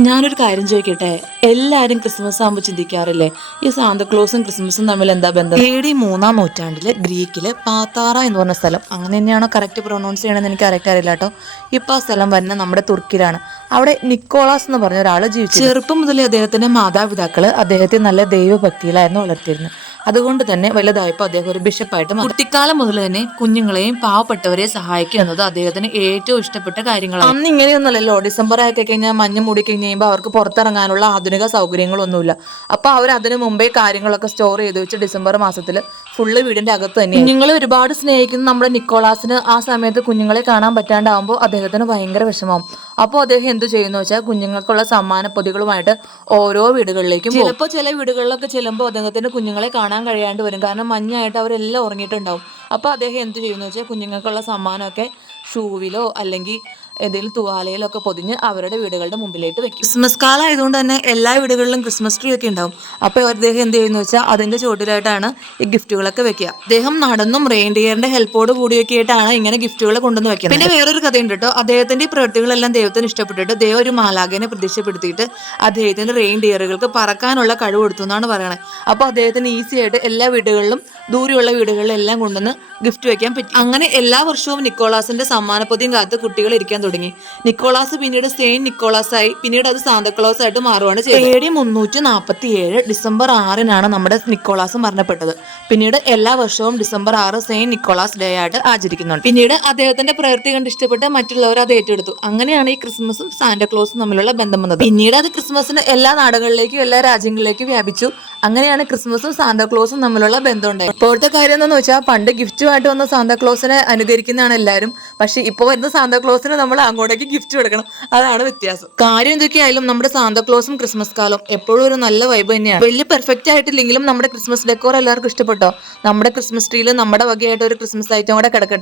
ഞാനൊരു കാര്യം ചോദിക്കട്ടെ, എല്ലാരും ക്രിസ്മസ് ആകുമ്പോൾ ചിന്തിക്കാറില്ലേ ഈ സാന്താക്ലോസും ക്രിസ്മസും തമ്മിൽ എന്താ ബന്ധം? AD 3-ാം നൂറ്റാണ്ടില് ഗ്രീക്കില് പാത്താറ എന്ന് പറഞ്ഞ സ്ഥലം, അങ്ങനെ തന്നെയാണോ കറക്റ്റ് പ്രൊനൗൺസ് ചെയ്യണമെന്ന് എനിക്ക് കറക്റ്റ് അറിയില്ല കേട്ടോ. ഇപ്പൊ ആ സ്ഥലം വരുന്നത് നമ്മുടെ തുർക്കിയിലാണ്. അവിടെ നിക്കോളാസ് എന്ന് പറഞ്ഞ ഒരാൾ ജീവിച്ചു. ചെറുപ്പം മുതലേ അദ്ദേഹത്തിന്റെ മാതാപിതാക്കള് അദ്ദേഹത്തെ നല്ല ദൈവഭക്തിയിലായിരുന്നു വളർത്തിയിരുന്നത്. അതുകൊണ്ട് തന്നെ വലുതായപ്പോൾ അദ്ദേഹം ഒരു ബിഷപ്പായിട്ട് മാറി. കുട്ടിക്കാലം മുതൽ തന്നെ കുഞ്ഞുങ്ങളെയും പാവപ്പെട്ടവരെ സഹായിക്കുക എന്നത് അദ്ദേഹത്തിന് ഏറ്റവും ഇഷ്ടപ്പെട്ട കാര്യങ്ങളാണ്. അന്ന് ഇങ്ങനെയൊന്നുമല്ലല്ലോ, ഡിസംബർ ആയി കഴിഞ്ഞാൽ മഞ്ഞ് മൂടി കഴിയുമ്പോൾ അവർക്ക് പുറത്തിറങ്ങാനുള്ള ആധുനിക സൗകര്യങ്ങളൊന്നുമില്ല. അപ്പൊ അവർ അതിനു മുമ്പേ കാര്യങ്ങളൊക്കെ സ്റ്റോർ ചെയ്ത് വെച്ച് ഡിസംബർ മാസത്തിൽ ഫുള്ള് വീടിന്റെ അകത്ത് തന്നെ. കുഞ്ഞുങ്ങളെ ഒരുപാട് സ്നേഹിക്കുന്ന നമ്മുടെ നിക്കോളാസിന് ആ സമയത്ത് കുഞ്ഞുങ്ങളെ കാണാൻ പറ്റാണ്ടാവുമ്പോൾ അദ്ദേഹത്തിന് ഭയങ്കര വിഷമം. അപ്പോൾ അദ്ദേഹം എന്ത് ചെയ്യുന്നു വെച്ചാൽ കുഞ്ഞുങ്ങൾക്കുള്ള സമ്മാന പൊതികളുമായിട്ട് ഓരോ വീടുകളിലേക്കും. ചിലപ്പോൾ ചില വീടുകളിലൊക്കെ ചെല്ലുമ്പോൾ അദ്ദേഹത്തിന് കുഞ്ഞുങ്ങളെ കാണാൻ കഴിയാണ്ട് വരും, കാരണം മഞ്ഞായിട്ട് അവരെല്ലാം ഉറങ്ങിയിട്ടുണ്ടാവും. അപ്പോൾ അദ്ദേഹം എന്ത് ചെയ്യുന്നു വെച്ചാൽ കുഞ്ഞുങ്ങൾക്കുള്ള സമ്മാനമൊക്കെ ഷൂവിലോ അല്ലെങ്കിൽ ഏതെങ്കിലും തുവാലയിലോ ഒക്കെ പൊതിഞ്ഞ് അവരുടെ വീടുകളുടെ മുമ്പിലേക്ക് വെക്കും. ക്രിസ്മസ് കാലം ആയതുകൊണ്ട് തന്നെ എല്ലാ വീടുകളിലും ക്രിസ്മസ് ട്രീ ഒക്കെ ഉണ്ടാവും. അപ്പോൾ അദ്ദേഹം എന്ത് ചെയ്യുന്നു വെച്ചാൽ അതിന്റെ ചുവട്ടിലായിട്ടാണ് ഈ ഗിഫ്റ്റുകളൊക്കെ വെക്കുക. അദ്ദേഹം നടന്നും റെയിൻഡിയറിന്റെ ഹെൽപ്പോട് കൂടിയൊക്കെ ആയിട്ടാണ് ഇങ്ങനെ ഗിഫ്റ്റുകൾ കൊണ്ടുവന്ന് വെക്കുന്നത്. പിന്നെ വേറൊരു കഥയുണ്ട് കേട്ടോ. അദ്ദേഹത്തിന്റെ ഈ പ്രവൃത്തികളെല്ലാം ദൈവത്തിന് ഇഷ്ടപ്പെട്ടിട്ട് ദൈവം ഒരു മാലാഖനെ പ്രത്യക്ഷപ്പെടുത്തിയിട്ട് അദ്ദേഹത്തിന്റെ റെയിൻഡിയറുകൾക്ക് പറക്കാനുള്ള കഴിവ് കൊടുത്തു എന്നാണ് പറയുന്നത്. അപ്പോൾ അദ്ദേഹത്തിന് ഈസി ആയിട്ട് എല്ലാ വീടുകളിലും ദൂരെയുള്ള വീടുകളിലും എല്ലാം കൊണ്ടുവന്ന് ഗിഫ്റ്റ് വെക്കാൻ പറ്റി. അങ്ങനെ എല്ലാ വർഷവും നിക്കോളാസിന്റെ സമ്മാനപ്പൊതിയും കാത്ത് കുട്ടികൾ ഇരിക്കാൻ തുടങ്ങി. നിക്കോളാസ് പിന്നീട് സെയിന്റ് നിക്കോളാസ് ആയി, പിന്നീട് അത് സാന്താക്ലോസ് ആയിട്ട് മാറുകയാണ് ചെയ്തത്. AD 347 ഡിസംബർ 6-നാണ് നമ്മുടെ നിക്കോളാസ് മരണപ്പെട്ടത്. പിന്നീട് എല്ലാ വർഷവും ഡിസംബർ 6 സെയിന്റ് നിക്കോളാസ് ഡേ ആയിട്ട് ആചരിക്കുന്നുണ്ട്. പിന്നീട് അദ്ദേഹത്തിന്റെ പ്രവൃത്തി കണ്ട് ഇഷ്ടപ്പെട്ട് മറ്റുള്ളവർ അത് ഏറ്റെടുത്തു. അങ്ങനെയാണ് ഈ ക്രിസ്മസും സാന്താക്ലോസും തമ്മിലുള്ള ബന്ധം വന്നത്. പിന്നീട് അത് ക്രിസ്മസിന് എല്ലാ നാടുകളിലേക്കും എല്ലാ രാജ്യങ്ങളിലേക്കും വ്യാപിച്ചു. അങ്ങനെയാണ് ക്രിസ്മസും സാന്താക്ലോസും തമ്മിലുള്ള ബന്ധം ഉണ്ടായത്. ഇപ്പോഴത്തെ കാര്യം എന്താണെന്ന് വെച്ചാൽ പണ്ട് ഗിഫ്റ്റുമായിട്ട് വന്ന സാന്താക്ലോസിനെ അനുകരിക്കുന്നതാണ് എല്ലാവരും. പക്ഷെ ഇപ്പോൾ വരുന്ന സാന്താക്ലോസിന് നമ്മൾ അങ്ങോട്ടേക്ക് ഗിഫ്റ്റ് കൊടുക്കണം, അതാണ് വ്യത്യാസം. കാര്യം എന്തൊക്കെയായാലും നമ്മുടെ സാന്താക്ലോസും ക്രിസ്മസ് കാലം എപ്പോഴും ഒരു നല്ല വൈബ് തന്നെയാണ്. വലിയ പെർഫെക്റ്റ് ആയിട്ടില്ലെങ്കിലും നമ്മുടെ ക്രിസ്മസ് ഡെക്കോർ എല്ലാവർക്കും ഇഷ്ടപ്പെട്ടോ? നമ്മുടെ ക്രിസ്മസ് ട്രീയിൽ നമ്മുടെ വകയായിട്ട് ഒരു ക്രിസ്മസ് ഐറ്റം കൂടെ കിടക്കട്ടെ.